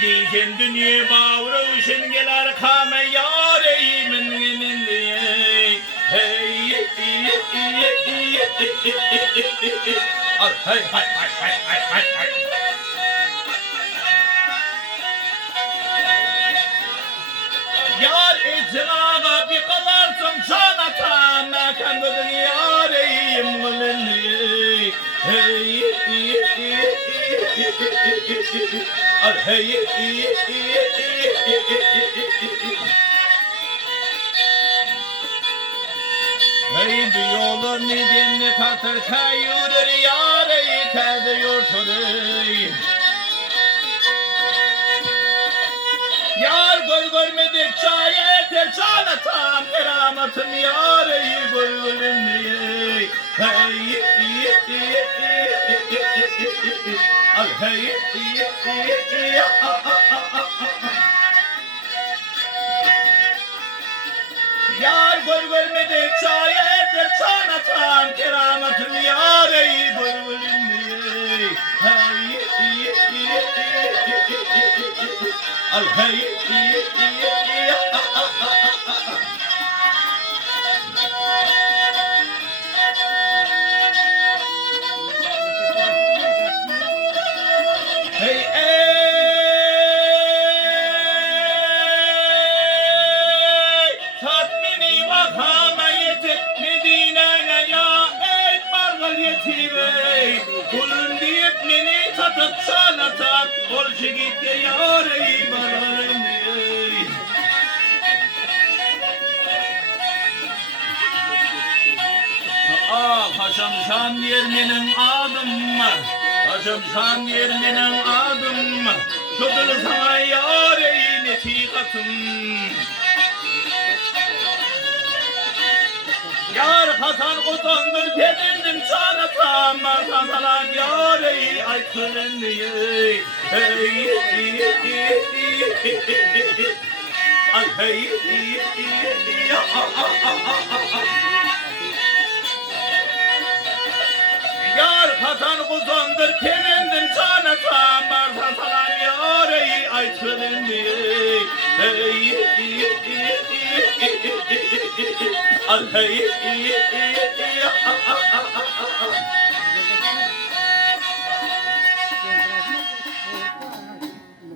diyeceğim dünya bağırışın gelir kame yareyimin yeninde. Hey al hay hay hay hay hay hay hay. Yar icraga bir kalarsın şanatan kendini yareyim gülünü. Hey al hey hey diyorlar ne cennet atır kayırır yareyi kediyor sorey. Yar görmedik şayet şanatan keramatım yareyi görürüm diye. Hey al hey yar görmedik şayet şanatan keramatım yareyi görürüm diye. Hey al hey hey tatmini vakamayeti Medine'ye ya ey bargal yetime kulun deyip beni satıp şanatan borcu gitti yareyi bargalım diye. Haşam şan yermenin adım var. Haşam şan yermenin adım var. Şudur sana yareyi netikatım. Yar Hasan Kozan'dır tedirdim çağırasam Martasalan yareyi aykırın diye. Hey ay hey Yar Hasan Kozan'dır tedirdim çağırasam Martasalan yareyi aykırın diye. Hey al hey